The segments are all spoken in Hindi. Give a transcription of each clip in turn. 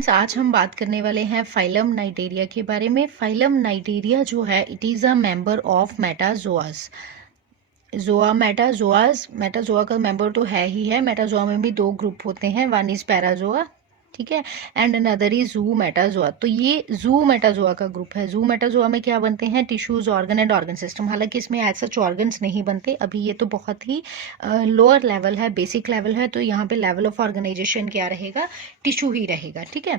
फ्रेंड्स, आज हम बात करने वाले हैं फाइलम नाइटेरिया के बारे में। फाइलम नाइटेरिया जो है it is a member of Metazoas. Metazoa का मेंबर तो है ही है। मेटाजोआ में भी दो ग्रुप होते हैं, वन इज पैराजोआ, ठीक है, एंड अनदर इज जू मेटाजोआ। तो ये जू मेटाजोआ का ग्रुप है। जू मेटाजोआ में क्या बनते हैं? Tissues, organ and organ system. हालांकि इसमें एज सच ऑर्गन्स नहीं बनते अभी, ये तो बहुत ही लोअर लेवल है, बेसिक लेवल है। तो यहाँ पे लेवल ऑफ ऑर्गेनाइजेशन क्या रहेगा? टिश्यू ही रहेगा, ठीक है।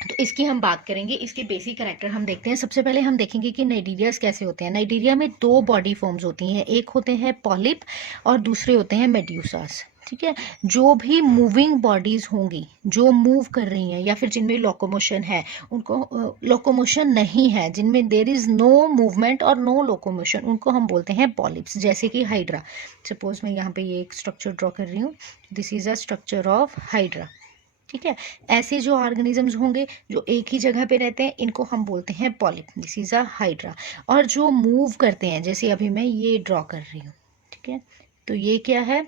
तो इसकी हम बात करेंगे, इसके बेसिक कैरेक्टर हम देखते हैं। सबसे पहले हम देखेंगे कि नाइटीरियाज कैसे होते हैं। नाइटीरिया में दो बॉडी फॉर्म्स होती हैं, एक होते हैं पॉलिप और दूसरे होते हैं मेड्यूसास, ठीक है। जो भी मूविंग बॉडीज होंगी, जो मूव कर रही हैं या फिर जिनमें लोकोमोशन है, उनको लोकोमोशन नहीं है, जिनमें देर इज नो मूवमेंट और नो लोकोमोशन, उनको हम बोलते हैं पॉलिप्स। जैसे कि हाइड्रा। सपोज मैं यहाँ पे ये एक स्ट्रक्चर ड्रॉ कर रही हूँ, this is a structure of hydra, ठीक है। ऐसे जो ऑर्गेनिजम्स होंगे जो एक ही जगह पे रहते हैं, इनको हम बोलते हैं polyp. This is a hydra. और जो मूव करते हैं, जैसे अभी मैं ये ड्रॉ कर रही हूँ, ठीक है, तो ये क्या है?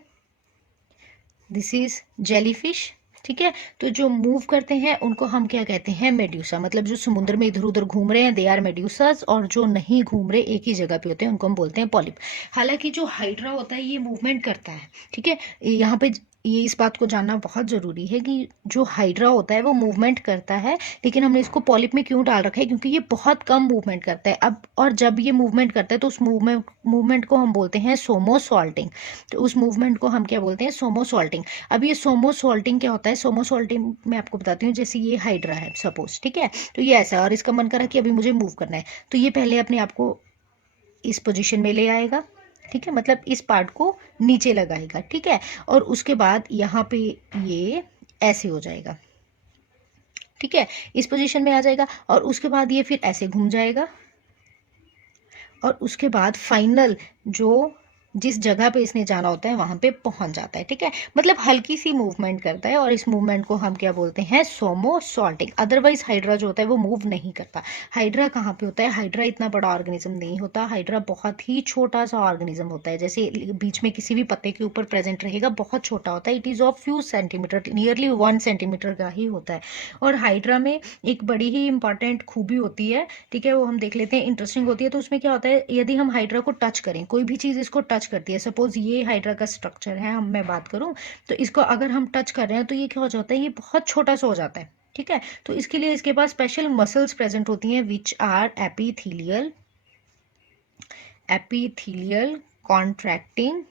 दिस इज जेलीफिश, ठीक है। तो जो मूव करते हैं उनको हम क्या कहते हैं? मेड्यूसा। मतलब जो समुद्र में इधर उधर घूम रहे हैं दे आर मेड्यूसास, और जो नहीं घूम रहे, एक ही जगह पे होते हैं, उनको हम बोलते हैं पॉलिप। हालांकि जो हाइड्रा होता है ये मूवमेंट करता है, ठीक है। यहाँ पे ये इस बात को जानना बहुत ज़रूरी है कि जो हाइड्रा होता है वो मूवमेंट करता है, लेकिन हमने इसको पॉलिप में क्यों डाल रखा है? क्योंकि ये बहुत कम मूवमेंट करता है। अब और जब ये मूवमेंट करता है तो उस मूवमेंट को हम बोलते हैं सोमोसॉल्टिंग। तो उस मूवमेंट को हम क्या बोलते हैं? सोमोसॉल्टिंग। अब ये सोमोसॉल्टिंग क्या होता है? सोमोसॉल्टिंग मैं आपको बताती हूँ। जैसे ये हाइड्रा है सपोज, ठीक है, तो ये ऐसा है और इसका मन करा कि अभी मुझे मूव करना है, तो ये पहले अपने आप को इस पोजीशन में ले आएगा, ठीक है, मतलब इस पार्ट को नीचे लगाएगा, ठीक है, और उसके बाद यहाँ पे ये ऐसे हो जाएगा, ठीक है, इस पोजीशन में आ जाएगा, और उसके बाद ये फिर ऐसे घूम जाएगा, और उसके बाद फाइनल जो जिस जगह पे इसने जाना होता है वहां पे पहुंच जाता है, ठीक है। मतलब हल्की सी मूवमेंट करता है, और इस मूवमेंट को हम क्या बोलते हैं? सोमोसॉल्टिंग। अदरवाइज हाइड्रा जो होता है वो मूव नहीं करता। हाइड्रा कहाँ पे होता है? हाइड्रा इतना बड़ा ऑर्गेनिज्म नहीं होता। हाइड्रा बहुत ही छोटा सा ऑर्गेनिज्म होता है। जैसे बीच में किसी भी पत्ते के ऊपर प्रेजेंट रहेगा, बहुत छोटा होता है। It is of few centimetre, nearly 1 centimetre का ही होता है। और हाइड्रा में एक बड़ी ही इंपॉर्टेंट खूबी होती है, ठीक है, वो हम देख लेते हैं, इंटरेस्टिंग होती है। तो उसमें क्या होता है, यदि हम हाइड्रा को टच करें, कोई भी चीज़ इसको टच करती है, सपोज ये हाइड्रा का स्ट्रक्चर है, हम मैं बात करूं, तो इसको अगर हम टच कर रहे हैं तो ये क्या हो जाता है? ये बहुत छोटा सा हो जाता है, ठीक है। तो इसके लिए इसके पास स्पेशल मसल्स प्रेजेंट होती हैं which are epithelial contracting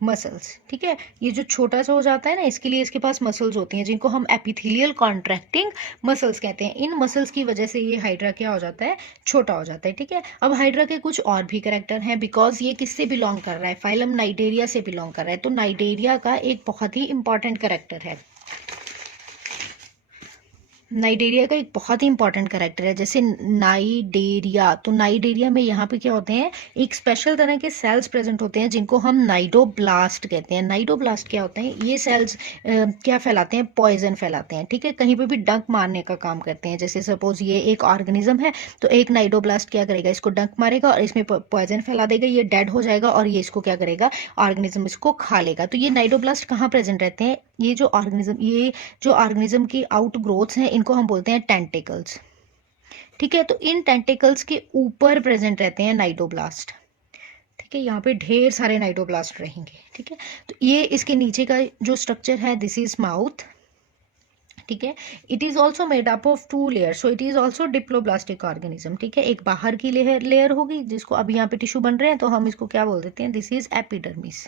muscles, ठीक है। ये जो छोटा सा हो जाता है ना, इसके लिए इसके पास मसल्स होती हैं जिनको हम एपिथेलियल कॉन्ट्रैक्टिंग मसल्स कहते हैं। इन मसल्स की वजह से ये हाइड्रा क्या हो जाता है? छोटा हो जाता है, ठीक है। अब हाइड्रा के कुछ और भी कैरेक्टर हैं, बिकॉज ये किससे बिलोंग कर रहा है? फाइलम नाइटेरिया से बिलोंग कर रहा है। तो नाइटेरिया का एक बहुत ही इंपॉर्टेंट कैरेक्टर है, नाइडेरिया का एक बहुत ही इंपॉर्टेंट कैरेक्टर है। जैसे नाइडेरिया, तो नाइडेरिया में यहाँ पे क्या होते हैं? एक स्पेशल तरह के सेल्स प्रेजेंट होते हैं जिनको हम नाइडोब्लास्ट कहते हैं। नाइडोब्लास्ट क्या होते हैं? ये सेल्स क्या फैलाते हैं? पॉइजन फैलाते हैं, ठीक है, कहीं पे भी डंक मारने का काम करते हैं। जैसे सपोज ये एक ऑर्गेनिज्म है, तो एक नाइडोब्लास्ट क्या करेगा? इसको डंक मारेगा और इसमें पॉइजन फैला देगा, ये डेड हो जाएगा, और ये इसको क्या करेगा? ऑर्गेनिज्म इसको खा लेगा। तो ये नाइडोब्लास्ट कहाँ प्रेजेंट रहते हैं? ये जो ऑर्गेनिज्म की आउट ग्रोथ्स हैं, इनको हम बोलते हैं टेंटिकल्स, ठीक है। तो इन टेंटिकल्स के ऊपर प्रेजेंट रहते हैं नाइडोब्लास्ट, ठीक है। यहाँ पे ढेर सारे नाइडोब्लास्ट रहेंगे, ठीक है। तो ये इसके नीचे का जो स्ट्रक्चर है, दिस इज माउथ, ठीक है। It is also made up of 2 layer, so it is also diploblastic organism, ठीक है। एक बाहर की लेयर होगी जिसको अभी यहाँ पे टिश्यू बन रहे हैं, तो हम इसको क्या बोल देते हैं? This is epidermis,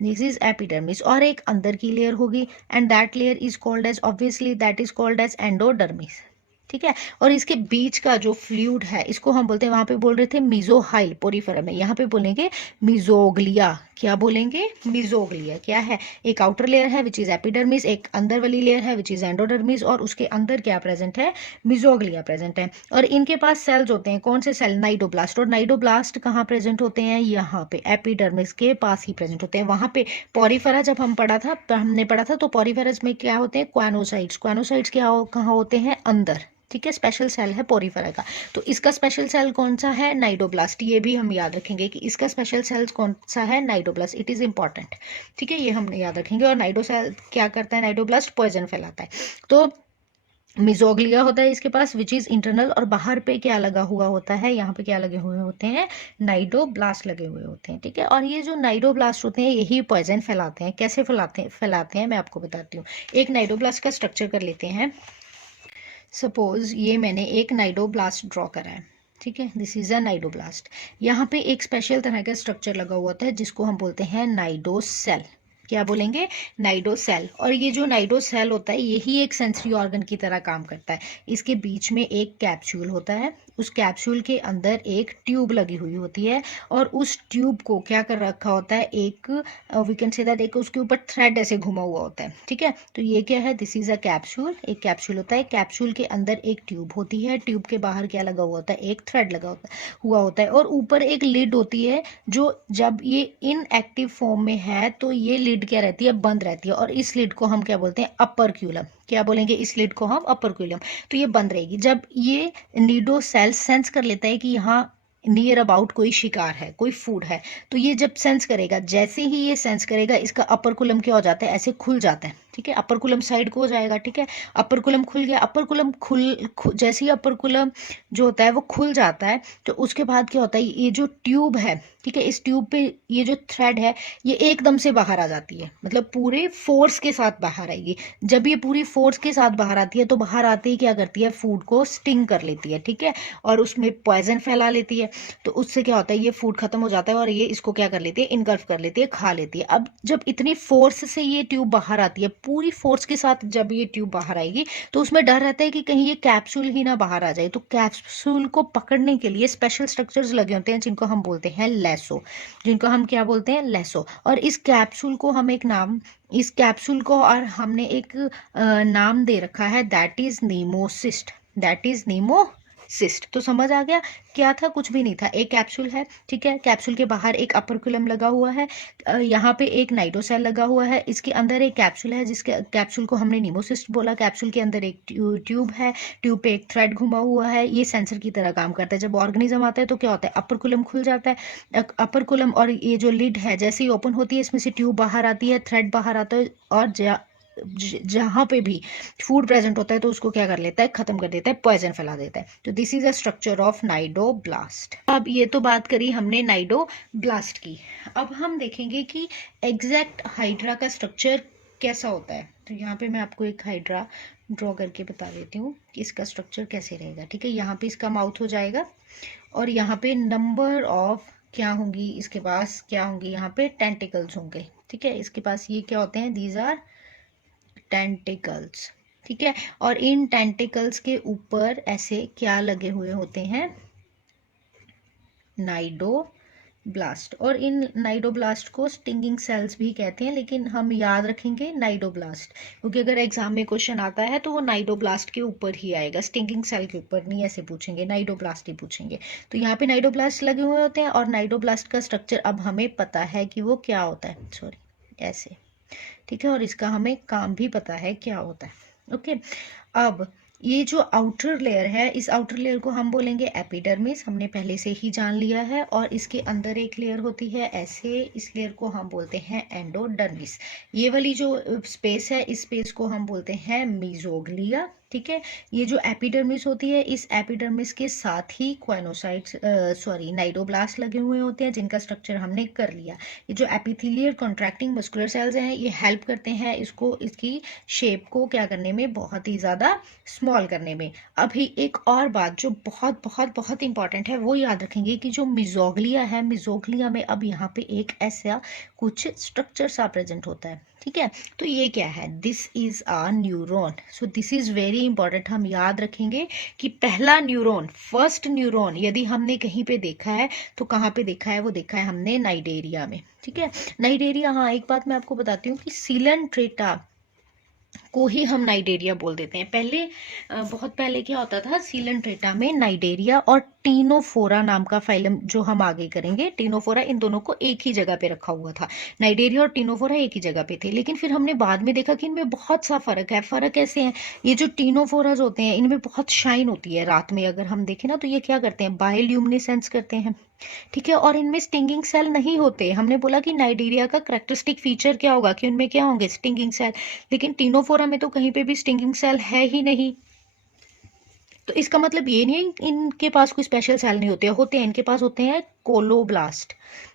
this is epidermis. और एक अंदर की लेयर होगी, and that layer is called as, obviously that is called as endodermis, ठीक है। और इसके बीच का जो फ्लूइड है, इसको हम बोलते हैं, वहां पे बोल रहे थे मीजोहाइल पोरिफेरम में, यहाँ पे बोलेंगे मिजोग्लिया। क्या बोलेंगे? मिजोग्लिया। क्या है? एक आउटर लेयर है विच इज एपिडर्मिस, एक अंदर वाली लेयर है विच इज एंडोडर्मिस, और उसके अंदर क्या प्रेजेंट है? मिजोग्लिया प्रेजेंट है। और इनके पास सेल्स होते हैं, कौन से सेल? नाइडोब्लास्ट। और नाइडोब्लास्ट कहाँ प्रेजेंट होते हैं? यहाँ पे एपिडर्मिस के पास ही प्रेजेंट होते हैं। वहां पे पॉरीफेरा जब हमने पढ़ा था, तो पॉरीफेरस में क्या होते हैं? क्वानोसाइट्स। क्वानोसाइट्स क्या कहाँ होते हैं? अंदर, ठीक है, स्पेशल सेल है पोरिफेरा का। तो इसका स्पेशल सेल कौन सा है, नाइडोब्लास्ट। ये भी हम याद रखेंगे कि इसका स्पेशल सेल कौन सा है, नाइडोब्लास्ट। इट इज इंपॉर्टेंट, ठीक है, ये हम याद रखेंगे। और नाइडो सेल क्या करता है, नाइडोब्लास्ट पॉइजन फैलाता है। तो मिजोग्लिया होता है इसके पास, विच इज इंटरनल, और बाहर पे क्या लगा हुआ होता है, यहाँ पे क्या लगे हुए होते हैं, नाइडोब्लास्ट लगे हुए होते हैं, ठीक है। और ये जो नाइडोब्लास्ट होते हैं यही पॉइजन फैलाते हैं। कैसे फैलाते हैं मैं आपको बताती हूँ। एक नाइडोब्लास्ट का स्ट्रक्चर कर लेते हैं। सपोज ये मैंने एक नाइडोब्लास्ट ड्रॉ करा है, ठीक है, दिस इज अ नाइडोब्लास्ट। यहाँ पे एक स्पेशल तरह का स्ट्रक्चर लगा हुआ होता है जिसको हम बोलते हैं नाइडोसेल। क्या बोलेंगे, नाइडोसेल। और ये जो नाइडोसेल होता है यही एक सेंसरी ऑर्गन की तरह काम करता है। इसके बीच में एक कैप्सूल होता है, उस कैप्सूल के अंदर एक ट्यूब लगी हुई होती है, और उस ट्यूब को क्या कर रखा होता है, एक वी कैन से दैट एक उसके ऊपर थ्रेड ऐसे घुमा हुआ होता है, ठीक है। तो ये क्या है, दिस इज अ कैप्सूल। एक कैप्सूल होता है, कैप्सूल के अंदर एक ट्यूब होती है, ट्यूब के बाहर क्या लगा हुआ होता है, एक थ्रेड लगा हुआ होता है, और ऊपर एक लिड होती है जो जब ये इनएक्टिव फॉर्म में है तो ये लिड क्या रहती है, बंद रहती है। और इस लिड को हम क्या बोलते हैं, अपर, क्या बोलेंगे, इस लिड को हम अपर। तो ये बंद रहेगी। जब ये नीडो सेल सेंस कर लेता है कि यहाँ नियर अबाउट कोई शिकार है, कोई फूड है, तो ये जब सेंस करेगा, जैसे ही ये सेंस करेगा इसका अपर कुलम क्या हो जाता है, ऐसे खुल जाता है, ठीक है, अपर कुलम साइड को हो जाएगा, ठीक है। अपर कुलम खुल गया, अपर कुलम जैसे ही अपर कुलम जो होता है वो खुल जाता है, तो उसके बाद क्या होता है, ये जो ट्यूब है, ठीक है, इस ट्यूब पे ये जो थ्रेड है ये एकदम से बाहर आ जाती है, मतलब पूरे फोर्स के साथ बाहर आएगी। जब ये पूरी फोर्स के साथ बाहर आती है तो बाहर आते ही क्या करती है, फूड को स्टिंग कर लेती है, ठीक है, और उसमें पॉइजन फैला लेती है। तो उससे क्या होता है, ये फूड खत्म हो जाता है और ये इसको क्या कर लेती है, इनगल्फ कर लेती है, खा लेती है। अब जब इतनी फोर्स से ये ट्यूब बाहर आती है, पूरी फोर्स के साथ जब ये ट्यूब बाहर आएगी तो उसमें डर रहता है कि कहीं ये कैप्सूल ही ना बाहर आ जाए। तो कैप्सूल को पकड़ने के लिए स्पेशल स्ट्रक्चर्स लगे होते हैं जिनको हम बोलते हैं लेसो, जिनको हम क्या बोलते हैं, लेसो। और इस कैप्सूल को हम एक नाम, इस कैप्सूल को और हमने एक नाम दे रखा है, दैट इज नीमोसिस्ट, दैट इज नीमोसिस्ट। तो समझ आ गया, क्या था, कुछ भी नहीं था, एक कैप्सूल है, ठीक है, कैप्सूल के बाहर एक अपरकुलम लगा हुआ है, यहाँ पे एक नाइडोसेल लगा हुआ है, इसके अंदर एक कैप्सूल है, जिसके कैप्सूल को हमने नीमोसिस्ट बोला। कैप्सूल के अंदर एक ट्यूब है, ट्यूब पे एक थ्रेड घुमा हुआ है, ये सेंसर की तरह काम करता है। जब ऑर्गेनिज्म आता है तो क्या होता है, अपर कुलम खुल जाता है, अपर कुलम, और ये जो लिड है जैसे ही ओपन होती है इसमें से ट्यूब बाहर आती है, थ्रेड बाहर आता है, और जहां पे भी फूड प्रेजेंट होता है तो उसको क्या कर लेता है, खत्म कर देता है, पॉइजन फैला देता है। तो this is a structure of cnidoblast. अब ये तो बात करी हमने नाइडोब्लास्ट की। अब हम देखेंगे कि एग्जैक्ट हाइड्रा का स्ट्रक्चर कैसा होता है। तो यहाँ पे मैं आपको एक हाइड्रा ड्रॉ करके बता देती हूँ कि इसका स्ट्रक्चर कैसे रहेगा, ठीक है। यहाँ पे इसका माउथ हो जाएगा, और यहाँ पे नंबर ऑफ क्या होंगी, इसके पास क्या होंगे, यहाँ पे टेंटिकल्स होंगे, ठीक है। इसके पास ये क्या होते हैं, दीज आर टेंटिकल्स, ठीक है। और इन टेंटिकल्स के ऊपर ऐसे क्या लगे हुए होते हैं, नाइडोब्लास्ट। और इन नाइडोब्लास्ट को स्टिंगिंग सेल्स भी कहते हैं, लेकिन हम याद रखेंगे नाइडोब्लास्ट, क्योंकि अगर एग्जाम में क्वेश्चन आता है तो वो नाइडोब्लास्ट के ऊपर ही आएगा, स्टिंगिंग सेल के ऊपर नहीं ऐसे पूछेंगे, नाइडोब्लास्ट ही पूछेंगे। तो यहाँ पे नाइडोब्लास्ट लगे हुए होते हैं, और नाइडोब्लास्ट का स्ट्रक्चर अब हमें पता है कि वो क्या होता है, सॉरी ऐसे, ठीक है। और इसका हमें काम भी पता है क्या होता है, ओके। अब ये जो आउटर लेयर है, इस आउटर लेयर को हम बोलेंगे एपिडर्मिस, हमने पहले से ही जान लिया है। और इसके अंदर एक लेयर होती है ऐसे, इस लेयर को हम बोलते हैं एंडोडर्मिस। ये वाली जो स्पेस है, इस स्पेस को हम बोलते हैं मीजोग्लिया, ठीक है। ये जो एपिडर्मिस होती है, इस एपिडर्मिस के साथ ही क्वाइनोसाइट्स सॉरी नाइडोब्लास्ट लगे हुए होते हैं, जिनका स्ट्रक्चर हमने कर लिया। ये जो एपिथेलियल कॉन्ट्रैक्टिंग मस्कुलर सेल्स हैं ये हेल्प करते हैं इसको, इसकी शेप को क्या करने में, बहुत ही ज़्यादा स्मॉल करने में। अभी एक और बात जो बहुत बहुत बहुत इंपॉर्टेंट है वो याद रखेंगे कि जो मिजोग्लिया है, मिजोग्लिया में अब यहाँ पे एक ऐसा कुछ स्ट्रक्चर सा प्रेजेंट होता है, ठीक है। तो ये क्या है, this is a neuron. So this is very important, हम याद रखेंगे कि पहला न्यूरॉन, फर्स्ट न्यूरॉन यदि हमने कहीं पे देखा है तो कहाँ पे देखा है, वो देखा है हमने नाइडेरिया में, ठीक है। नाइडेरिया, हाँ एक बात मैं आपको बताती हूँ कि सीलन ट्रेटा को ही हम नाइडेरिया बोल देते हैं। पहले बहुत पहले क्या होता था, सीलेंट्रेटा में नाइडेरिया और टीनोफोरा नाम का फाइलम, जो हम आगे करेंगे, टीनोफोरा, इन दोनों को एक ही जगह पे रखा हुआ था। नाइडेरिया और टीनोफोरा एक ही जगह पे थे, लेकिन फिर हमने बाद में देखा कि इनमें बहुत सा फर्क है। फर्क कैसे है? ये जो टीनोफोराज होते हैं इनमें बहुत शाइन होती है रात में, अगर हम देखें ना तो ये क्या करते हैं, बायोल्यूमिनेसेंस करते हैं, ठीक है। और इनमें स्टिंगिंग सेल नहीं होते। हमने बोला कि नाइडेरिया का करेक्टरिस्टिक फीचर क्या होगा, कि उनमें क्या होंगे, स्टिंगिंग सेल, लेकिन टीनोफोरा में तो कहीं पे भी स्टिंगिंग सेल है ही नहीं। तो इसका मतलब ये नहीं है इनके पास कोई स्पेशल सेल नहीं होते, होते हैं, इनके पास होते हैं कोलोब्लास्ट,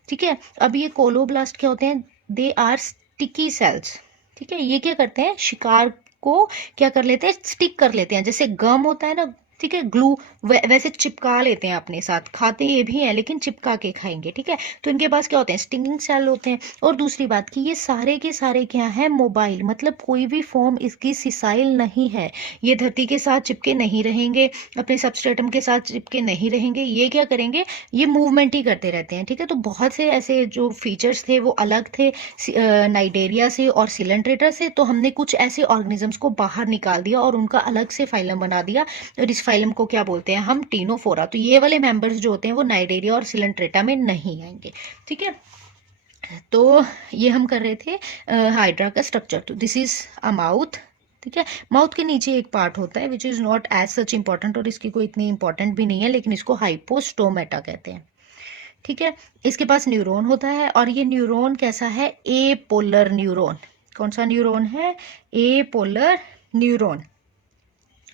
ठीक है। अब ये कोलोब्लास्ट क्या होते हैं, दे आर स्टिकी सेल्स, ठीक है। ये क्या करते हैं, शिकार को क्या कर लेते हैं, स्टिक कर लेते हैं, जैसे गम होता है ना, ठीक है, ग्लू, वैसे चिपका लेते हैं अपने साथ। खाते ये भी हैं लेकिन चिपका के खाएंगे, ठीक है। तो इनके पास क्या होते हैं, स्टिंगिंग सेल होते हैं। और दूसरी बात कि ये सारे के सारे क्या है, मोबाइल, मतलब कोई भी फॉर्म इसकी सिसाइल नहीं है। ये धरती के साथ चिपके नहीं रहेंगे, अपने सबस्ट्रेटम के साथ चिपके नहीं रहेंगे। ये क्या करेंगे, ये मूवमेंट ही करते रहते हैं, ठीक है। तो बहुत से ऐसे जो फीचर्स थे वो अलग थे नाइडेरिया से और सिलेंट्रेटा से। तो हमने कुछ ऐसे ऑर्गेनिजम्स को बाहर निकाल दिया और उनका अलग से फाइलम बना दिया, और इस फाइलम को क्या बोलते हैं हम, टीनोफोरा। तो ये वाले मेंबर्स जो होते हैं वो नाइडेरिया और सिलेंट्रेटा में नहीं आएंगे, ठीक है। तो ये हम कर रहे थे हाइड्रा का स्ट्रक्चर। तो दिस इज अ माउथ, ठीक है। माउथ के नीचे एक पार्ट होता है which is not as such important, और इसकी कोई इतनी इंपॉर्टेंट भी नहीं है, लेकिन इसको हाइपोस्टोमेटा कहते हैं, ठीक है। इसके पास न्यूरॉन होता है, और ये न्यूरॉन कैसा है, ए पोलर न्यूरॉन। कौन सा न्यूरॉन है, a polar neuron,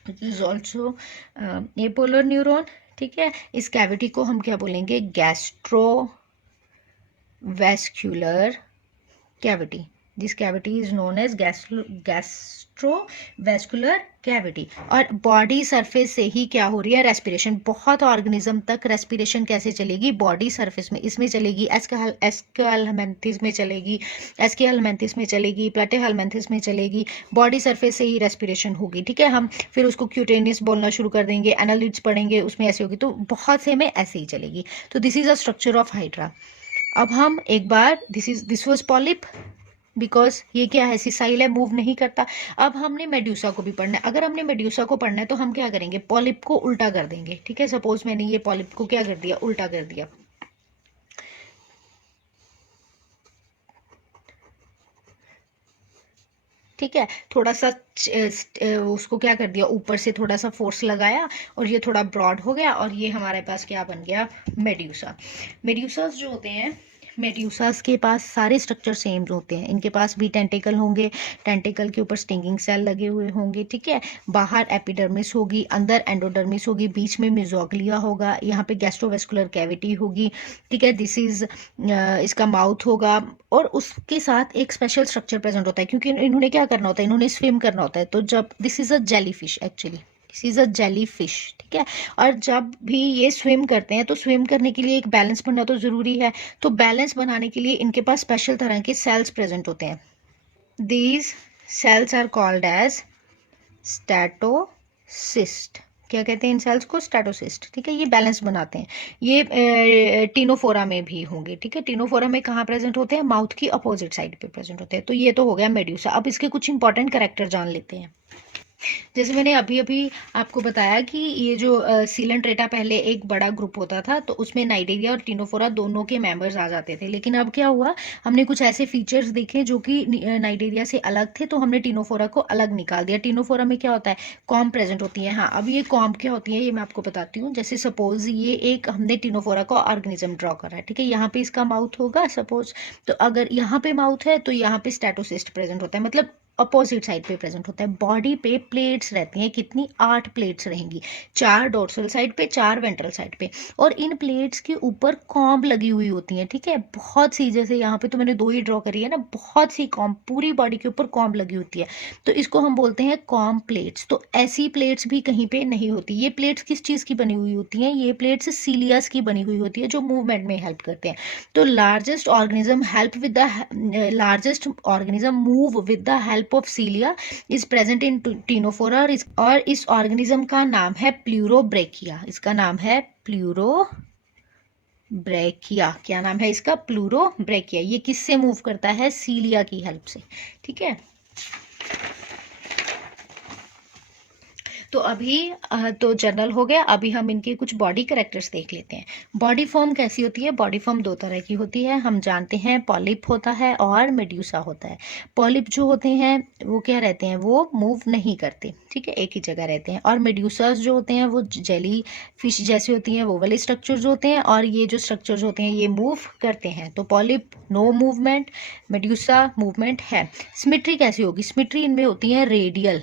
which is also a polar neuron, ठीक है। इस कैविटी को हम क्या बोलेंगे, gastro vascular cavity. This cavity is known as gastrovascular cavity. और बॉडी सरफेस से ही क्या हो रही है, रेस्पिरेशन। बहुत ऑर्गेनिज्म तक रेस्पिरेशन कैसे चलेगी, बॉडी सरफेस में, इसमें चलेगी, एस्क्योहेलमिन्थिस में चलेगी, एस्क्योहेलमिन्थिस में चलेगी, प्लेटेहेलमिन्थिस में चलेगी। बॉडी सरफेस से ही रेस्पिरेशन होगी, ठीक है। हम फिर उसको क्यूटेनियस बोलना शुरू कर देंगे, एनालिड्स पढ़ेंगे उसमें ऐसे होगी, तो बहुत से में ऐसे ही चलेगी। तो this is a structure of hydra. अब हम एक बार, दिस वाज पॉलिप, बिकॉज ये क्या है, सिसाइल है, मूव नहीं करता। अब हमने मेड्यूसा को भी पढ़ना है। अगर हमने मेड्यूसा को पढ़ना है तो हम क्या करेंगे, पॉलिप को उल्टा कर देंगे, ठीक है। सपोज मैंने ये पॉलिप को क्या कर दिया, उल्टा कर दिया, ठीक है। थोड़ा सा उसको क्या कर दिया, ऊपर से थोड़ा सा फोर्स लगाया, और ये थोड़ा ब्रॉड हो गया, और ये हमारे पास क्या बन गया, मेड्यूसा। मेड्यूसास जो होते हैं, मेड्यूसास के पास सारे स्ट्रक्चर सेम होते हैं। इनके पास भी टेंटिकल होंगे, टेंटिकल के ऊपर स्टिंगिंग सेल लगे हुए होंगे, ठीक है। बाहर एपिडर्मिस होगी, अंदर एंडोडर्मिस होगी, बीच में मेसोग्लिया होगा, यहाँ पे गैस्ट्रोवेस्कुलर कैविटी होगी, ठीक है। दिस इज इसका माउथ होगा, और उसके साथ एक स्पेशल स्ट्रक्चर प्रेजेंट होता है, क्योंकि इन्होंने क्या करना होता है, इन्होंने स्विम करना होता है। तो जब, this is a jelly fish actually, this is a jelly fish, ठीक है। और जब भी ये स्विम करते हैं तो स्विम करने के लिए एक बैलेंस बनना तो जरूरी है। तो बैलेंस बनाने के लिए इनके पास स्पेशल तरह के सेल्स प्रेजेंट होते हैं। These cells are called as statocyst. क्या कहते हैं इन सेल्स को, स्टैटोसिस्ट, ठीक है। ये बैलेंस बनाते हैं। ये टीनोफोरा में भी होंगे, ठीक है। टीनोफोरा में कहाँ प्रेजेंट होते हैं, माउथ की अपोजिट साइड पे प्रेजेंट होते हैं। तो ये तो हो गया मेड्यूसा। अब इसके कुछ इंपॉर्टेंट कैरेक्टर जान लेते हैं। जैसे मैंने अभी अभी आपको बताया कि ये जो सीलेंट्रेटा पहले एक बड़ा ग्रुप होता था, तो उसमें नाइडेरिया और टीनोफोरा दोनों के मेंबर्स आ जाते थे। लेकिन अब क्या हुआ, हमने कुछ ऐसे फीचर्स देखे जो कि नाइडेरिया से अलग थे, तो हमने टीनोफोरा को अलग निकाल दिया। टीनोफोरा में क्या होता है, कॉम्ब प्रेजेंट होती है। हाँ, अब ये कॉम्ब क्या होती है ये मैं आपको बताती हूँ। जैसे सपोज ये एक हमने टीनोफोरा का ऑर्गेनिज्म ड्रॉ करा है, ठीक है। यहाँ पे इसका माउथ होगा सपोज, तो अगर यहाँ पे माउथ है तो यहाँ पे स्टैटोसिस्ट प्रेजेंट होता है, मतलब अपोजिट साइड पे प्रेजेंट होता है। बॉडी पे प्लेट्स रहती हैं, कितनी, 8 प्लेट्स रहेंगी, 4 डोर्सल साइड पे, 4 वेंट्रल साइड पे। और इन प्लेट्स के ऊपर कॉम्ब लगी हुई होती हैं, ठीक है। बहुत सी, जैसे यहाँ पे तो मैंने 2 ही ड्रॉ करी है ना, बहुत सी कॉम्ब पूरी बॉडी के ऊपर कॉम्ब लगी होती है। तो इसको हम बोलते हैं कॉम्ब प्लेट्स। तो ऐसी प्लेट्स भी कहीं पे नहीं होती। ये प्लेट्स किस चीज़ की बनी हुई होती हैं, ये प्लेट्स सीलियास की बनी हुई होती है, जो मूवमेंट में हेल्प करते हैं। तो largest organism help with the largest organism move with the help of सीलिया is present in Ctenophora, और इस ऑर्गेनिज्म का नाम है प्लूरोब्रेकिया। इसका नाम है प्लूरोब्रेकिया। क्या नाम है इसका, प्लूरोब्रेकिया। ये किससे मूव करता है, सीलिया की हेल्प से, ठीक है। तो अभी तो जनरल हो गया, अभी हम इनके कुछ बॉडी कैरेक्टर्स देख लेते हैं। बॉडी फॉर्म कैसी होती है? बॉडी फॉर्म दो तरह की होती है, हम जानते हैं, पॉलिप होता है और मेड्यूसा होता है। पॉलिप जो होते हैं वो क्या रहते हैं, वो मूव नहीं करते, ठीक है, एक ही जगह रहते हैं। और मेड्यूसास जो होते हैं वो जेली फिश जैसी होती हैं, वो वाले स्ट्रक्चर्स होते हैं, और ये जो स्ट्रक्चर्स होते हैं ये मूव करते हैं। तो polyp no movement, medusa movement है। सिमेट्री कैसी होगी? सिमेट्री इनमें होती है रेडियल,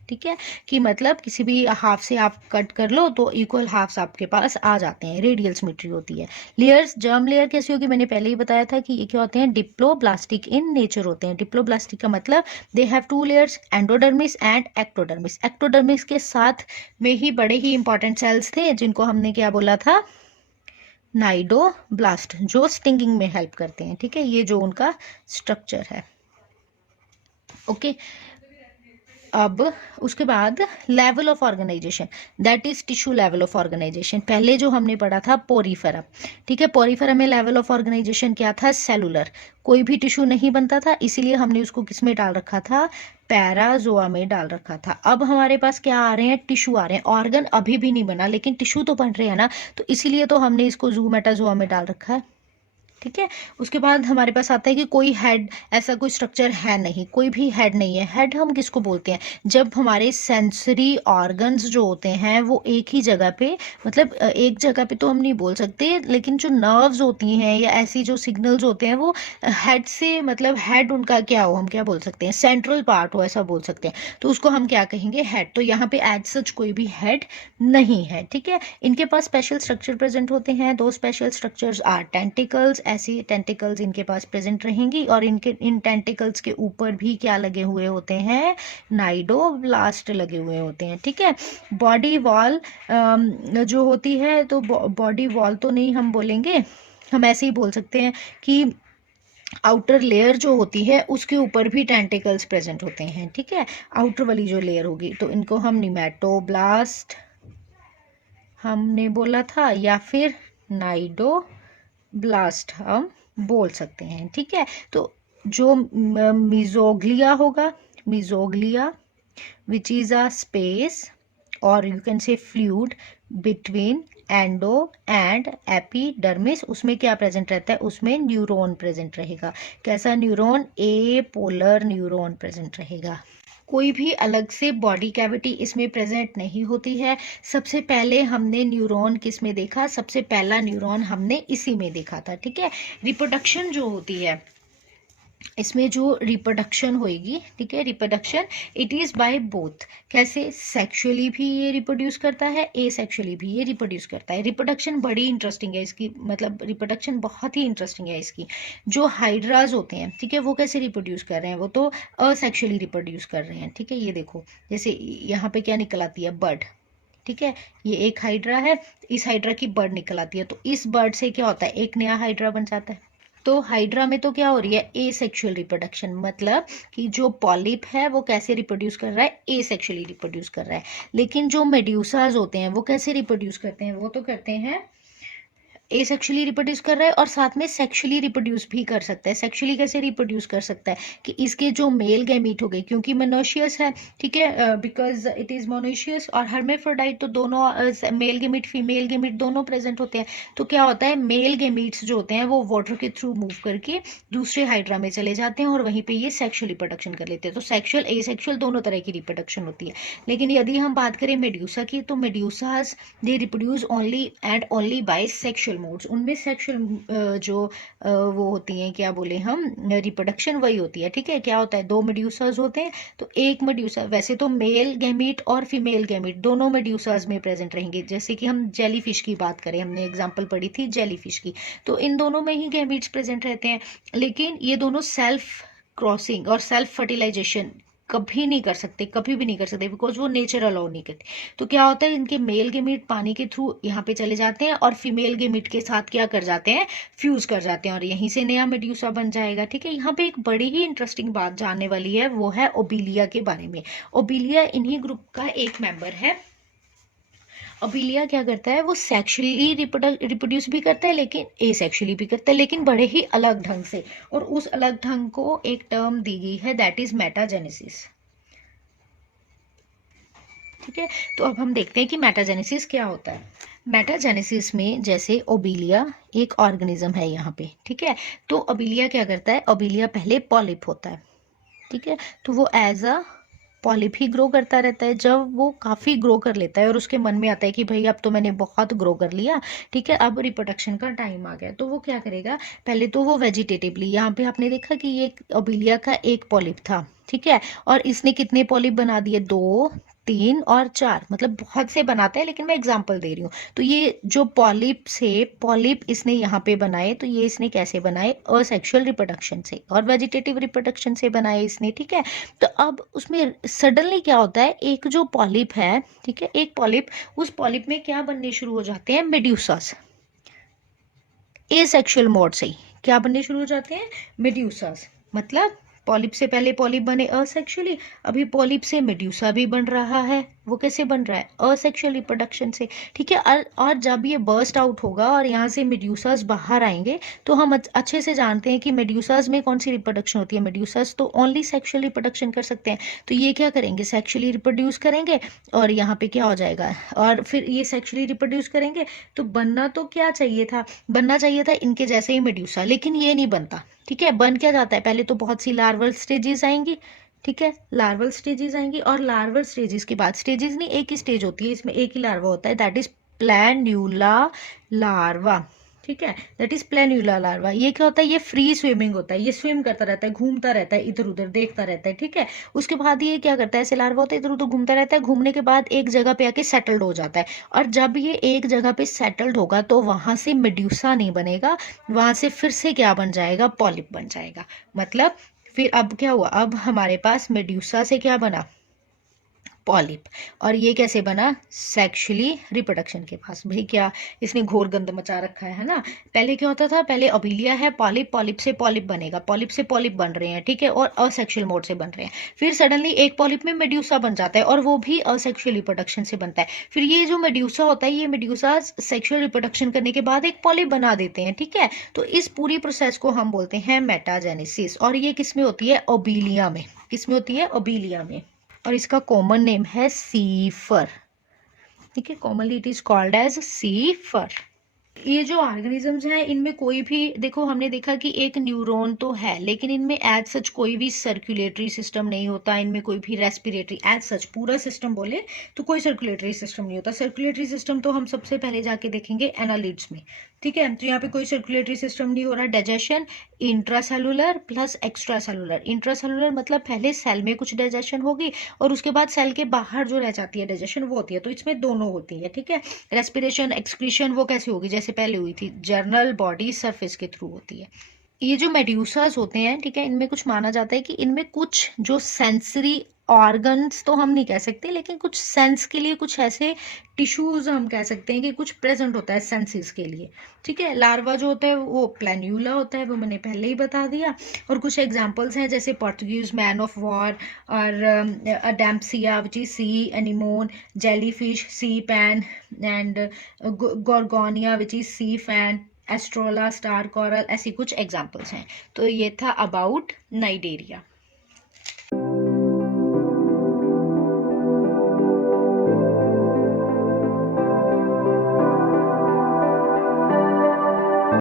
ठीक है, कि मतलब किसी भी हाफ से आप कट कर लो तो इक्वल हाफ्स आपके पास आ जाते हैं, रेडियल सिमेट्री होती है। लेयर्स, जर्म लेयर कैसी होगी? मैंने पहले ही बताया था कि ये क्या होते हैं, डिप्लोब्लास्टिक इन नेचर होते हैं। डिप्लोब्लास्टिक का मतलब they have two layers, endodermis and ectodermis. Ectodermis के साथ में ही बड़े ही इंपॉर्टेंट सेल्स थे जिनको हमने क्या बोला था, नाइडोब्लास्ट, जो स्टिंगिंग में हेल्प करते हैं, ठीक है, ये जो उनका स्ट्रक्चर है। ओके, अब उसके बाद level of organisation, that is tissue level of organisation. पहले जो हमने पढ़ा था पोरीफेरा, ठीक है, पोरीफेरा में लेवल ऑफ ऑर्गेनाइजेशन क्या था, सेलुलर, कोई भी टिश्यू नहीं बनता था, इसीलिए हमने उसको किस में डाल रखा था, पैराजोआ में डाल रखा था। अब हमारे पास क्या आ रहे हैं, टिश्यू आ रहे हैं, ऑर्गन अभी भी नहीं बना लेकिन टिश्यू तो बन रहे हैं ना, तो इसीलिए तो हमने इसको ज़ूमेटाजोआ में डाल रखा है, ठीक है। उसके बाद हमारे पास आता है कि कोई हेड, ऐसा कोई स्ट्रक्चर है नहीं, कोई भी हेड नहीं है। हेड हम किसको बोलते हैं, जब हमारे सेंसरी ऑर्गन्स जो होते हैं वो एक ही जगह पे, मतलब एक जगह पे तो हम नहीं बोल सकते, लेकिन जो नर्व्स होती हैं या ऐसी जो सिग्नल्स होते हैं वो हेड से, मतलब हेड उनका क्या हो, हम क्या बोल सकते हैं, सेंट्रल पार्ट हो, ऐसा बोल सकते हैं, तो उसको हम क्या कहेंगे, हेड। तो यहाँ पे एज सच कोई भी हेड नहीं है, ठीक है। इनके पास स्पेशल स्ट्रक्चर प्रेजेंट होते हैं, दो स्पेशल स्ट्रक्चर्स आर टेंटिकल्स, ऐसी टेंटिकल्स इनके पास प्रेजेंट रहेंगी, और इनके इन टेंटिकल्स के ऊपर भी क्या लगे हुए होते हैं, नाइडोब्लास्ट लगे हुए होते हैं, ठीक है। बॉडी वॉल जो होती है, तो बॉडी वॉल तो नहीं हम बोलेंगे, हम ऐसे ही बोल सकते हैं कि आउटर लेयर जो होती है उसके ऊपर भी टेंटिकल्स प्रेजेंट होते हैं, ठीक है। आउटर वाली जो लेयर होगी तो इनको हम निमेटोब्लास्ट हमने बोला था, या फिर नाइडोब्लास्ट हम बोल सकते हैं, ठीक है। तो जो मिजोग्लिया होगा, मिजोग्लिया विच इज अ स्पेस और you can say fluid between endo and epidermis, उसमें क्या प्रेजेंट रहता है, उसमें न्यूरॉन प्रेजेंट रहेगा। कैसा न्यूरॉन, ए पोलर न्यूरॉन प्रेजेंट रहेगा। कोई भी अलग से बॉडी कैविटी इसमें प्रेजेंट नहीं होती है। सबसे पहले हमने न्यूरॉन किस में देखा, सबसे पहला न्यूरॉन हमने इसी में देखा था, ठीक है। रिप्रोडक्शन जो होती है, इसमें जो रिप्रोडक्शन होएगी, ठीक है, reproduction it is by both. कैसे, सेक्सुअली भी ये रिप्रोड्यूस करता है, ए सेक्सुअली भी ये रिप्रोड्यूस करता है। रिप्रोडक्शन बड़ी इंटरेस्टिंग है इसकी, मतलब रिप्रोडक्शन बहुत ही इंटरेस्टिंग है इसकी। जो हाइड्राज होते हैं, ठीक है, वो कैसे रिप्रोड्यूस कर रहे हैं, वो तो असेक्सुअली रिप्रोड्यूस कर रहे हैं, ठीक है। ये देखो, जैसे यहाँ पे क्या निकल आती है, बर्ड, ठीक है, ये एक हाइड्रा है, इस हाइड्रा की बर्ड निकल आती है, तो इस बर्ड से क्या होता है, एक नया हाइड्रा बन जाता है। तो हाइड्रा में तो क्या हो रही है, ए सेक्शुअल रिप्रोडक्शन, मतलब कि जो पॉलिप है वो कैसे रिप्रोड्यूस कर रहा है, ए सेक्शुअली रिप्रोड्यूस कर रहा है। लेकिन जो मेड्यूसाज होते हैं वो कैसे रिप्रोड्यूस करते हैं, वो तो करते हैं ए सेक्शुअली रिप्रोड्यूस कर रहा है, और साथ में सेक्शुअली रिप्रोड्यूस भी कर सकता है। सेक्शुअली कैसे रिप्रोड्यूस कर सकता है, कि इसके जो मेल गैमीट हो गए, क्योंकि मोनोशियस है, ठीक है, बिकॉज इट इज मोनोशियस, और हर्मेफ्रोडाइट तो दोनों मेल गैमीट फीमेल गैमीट दोनों प्रेजेंट होते हैं। तो क्या होता है, मेल गैमीट्स जो होते हैं वो वाटर के थ्रू मूव करके दूसरे हाइड्रा में चले जाते हैं, और वहीं पे ये सेक्शुअल रिप्रोडक्शन कर लेते हैं। तो सेक्शुअल ए सेक्शुअल दोनों तरह की रिप्रोडक्शन होती है। लेकिन यदि हम बात करें मेड्यूसा की, तो medusas they reproduce only and only by sexual modes, उनमें सेक्सुअल जो वो होती हैं, क्या बोले हम, रिप्रोडक्शन वही होती है, ठीक है। क्या होता है, दो मेड्यूसाज होते हैं, तो एक मेड्यूसा, वैसे तो मेल गैमीट और फीमेल गैमीट दोनों मेड्यूसाज में प्रेजेंट रहेंगे। जैसे कि हम जेलीफिश की बात करें, हमने एग्जांपल पढ़ी थी जेलीफिश की, तो इन दोनों में ही गैमीट्स प्रेजेंट रहते हैं। लेकिन ये दोनों सेल्फ क्रॉसिंग और सेल्फ फर्टिलाइजेशन कभी नहीं कर सकते, कभी भी नहीं कर सकते, बिकॉज वो नेचर अलाउ नहीं करती। तो क्या होता है, इनके मेल गेमीट पानी के थ्रू यहाँ पे चले जाते हैं, और फीमेल गेमीट के साथ क्या कर जाते हैं, फ्यूज कर जाते हैं, और यहीं से नया मेड्यूसा बन जाएगा, ठीक है। यहाँ पे एक बड़ी ही इंटरेस्टिंग बात जानने वाली है, वो है ओबिलिया के बारे में। ओबिलिया इन्हीं ग्रुप का एक मेंबर है। ओबिलिया क्या करता है, वो सेक्सुअली रिप्रोड्यूस भी करता है, लेकिन ए सेक्सुअली भी करता है, लेकिन बड़े ही अलग ढंग से। और उस अलग ढंग को एक टर्म दी गई है, दैट इज मेटाजेनेसिस, ठीक है, तो अब हम देखते हैं कि मेटाजेनेसिस क्या होता है। मेटाजेनेसिस में जैसे ओबिलिया एक ऑर्गेनिज्म है यहाँ पे, ठीक है, तो ओबिलिया क्या करता है, ओबिलिया पहले पॉलिप होता है, ठीक है, तो वो एज अ पॉलिप ही ग्रो करता रहता है। जब वो काफ़ी ग्रो कर लेता है और उसके मन में आता है कि भाई अब तो मैंने बहुत ग्रो कर लिया, ठीक है, अब रिप्रोडक्शन का टाइम आ गया, तो वो क्या करेगा, पहले तो वो वेजिटेटिवली, यहाँ पे आपने देखा कि ये ओबिलिया का एक पॉलिप था, ठीक है, और इसने कितने पॉलिप बना दिए, 2, 3 और 4, मतलब बहुत से बनाते हैं, लेकिन मैं एग्जांपल दे रही हूँ। तो ये जो पॉलिप से पॉलिप इसने यहाँ पे बनाए, तो ये इसने कैसे बनाए, असेक्सुअल रिप्रोडक्शन से, और वेजिटेटिव रिप्रोडक्शन से बनाए इसने, ठीक है। तो अब उसमें सडनली क्या होता है, एक जो पॉलिप है, ठीक है, एक पॉलिप, उस पॉलिप में क्या बनने शुरू हो जाते हैं, मेड्यूसास, एसेक्सुअल मोड से ही क्या बनने शुरू हो जाते हैं, मेड्यूसास, मतलब पॉलिप से पहले पॉलिप बने असेक्सुअली, अभी पॉलिप से मेड्यूसा भी बन रहा है, वो कैसे बन रहा है, असेक्सुअल रिप्रोडक्शन से, ठीक है। और जब ये बर्स्ट आउट होगा और यहाँ से मेड्यूसास बाहर आएंगे, तो हम अच्छे से जानते हैं कि मेड्यूसास में कौन सी रिप्रोडक्शन होती है, मेड्यूसास तो ओनली सेक्सुअल रिप्रोडक्शन कर सकते हैं, तो ये क्या करेंगे, सेक्सुअली रिप्रोड्यूस करेंगे, और यहाँ पे क्या हो जाएगा, और फिर ये सेक्सुअली रिप्रोड्यूस करेंगे, तो बनना तो क्या चाहिए था, बनना चाहिए था इनके जैसे ही मेड्यूसा, लेकिन ये नहीं बनता, ठीक है। बन क्या जाता है, पहले तो बहुत सी लार्वल स्टेजेस आएंगी, ठीक है, लार्वल स्टेजेस आएंगी, और लार्वल स्टेजेस के बाद, स्टेजेस नहीं, एक ही स्टेज होती है, इसमें एक ही लार्वा होता है, दैट इज प्लैन्यूला लार्वा, ठीक है, दैट इज प्लैन्यूला लार्वा। ये क्या होता है, ये फ्री स्विमिंग होता है, ये स्विम करता रहता है, घूमता रहता है, इधर उधर देखता रहता है, ठीक है। उसके बाद ये क्या करता है, ऐसे लार्वा होता है, इधर उधर घूमता रहता है, घूमने के बाद एक जगह पे आके सेटल्ड हो जाता है, और जब ये एक जगह पे सेटल्ड होगा, तो वहां से मेड्यूसा नहीं बनेगा, वहां से फिर से क्या बन जाएगा, पॉलिप बन जाएगा। मतलब फिर अब क्या हुआ, अब हमारे पास मेड्यूसा से क्या बना, पॉलिप, और ये कैसे बना, सेक्सुअली रिप्रोडक्शन के पास, भाई क्या इसने घोर गंद मचा रखा है ना। पहले क्या होता था, पहले ओबिलिया है, पॉलिप, पॉलिप से पॉलिप बनेगा, पॉलिप से पॉलिप बन रहे हैं, ठीक है, और असेक्सुअल मोड से बन रहे हैं, फिर सडनली एक पॉलिप में मेड्यूसा बन जाता है, और वो भी असेक्सुअल रिप्रोडक्शन से बनता है, फिर ये जो मेड्यूसा होता है, ये मेड्यूसा सेक्सुअल रिप्रोडक्शन करने के बाद एक पॉलिप बना देते हैं, ठीक है। तो इस पूरी प्रोसेस को हम बोलते हैं मेटाजेनेसिस, और ये किस में होती है, ओबिलिया में, किस में होती है, ओबिलिया में, और इसका कॉमन नेम है सीफर, ठीक है, commonly it is called as सीफर। ये जो ऑर्गेनिजम्स हैं, इनमें कोई भी, देखो हमने देखा कि एक न्यूरॉन तो है, लेकिन इनमें एज सच कोई भी सर्कुलेटरी सिस्टम नहीं होता, इनमें कोई भी रेस्पिरेटरी एज सच पूरा सिस्टम बोले तो कोई सर्कुलेटरी सिस्टम नहीं होता। सर्कुलेटरी सिस्टम तो हम सबसे पहले जाके देखेंगे एनालिड्स में, ठीक है, तो यहाँ पे कोई सर्कुलेटरी सिस्टम नहीं हो रहा। Digestion intracellular plus extra cellular, intracellular मतलब पहले सेल में कुछ डाइजेशन होगी, और उसके बाद सेल के बाहर जो रह जाती है डाइजेशन वो होती है, तो इसमें दोनों होती है, ठीक है। रेस्पिरेशन एक्सक्रीशन वो कैसे होगी, जैसे पहले हुई थी, जर्नल बॉडी सरफेस के थ्रू होती है। ये जो मेड्यूसास होते हैं, ठीक है, इनमें कुछ माना जाता है कि इनमें कुछ जो सेंसरी ऑर्गन्स तो हम नहीं कह सकते, लेकिन कुछ सेंस के लिए कुछ ऐसे टिश्यूज हम कह सकते हैं कि कुछ प्रेजेंट होता है सेंसेस के लिए, ठीक है। लार्वा जो होता है वो प्लैन्यूला होता है, वो मैंने पहले ही बता दिया, और कुछ एग्जांपल्स हैं जैसे पोर्टुगीज मैन ऑफ वॉर, और Adamsia which is sea anemone, jellyfish sea pen, and Gorgonia which is sea fan, एस्ट्रोला स्टार कोरल, ऐसी कुछ एग्जांपल्स हैं। तो ये था अबाउट नाइडेरिया।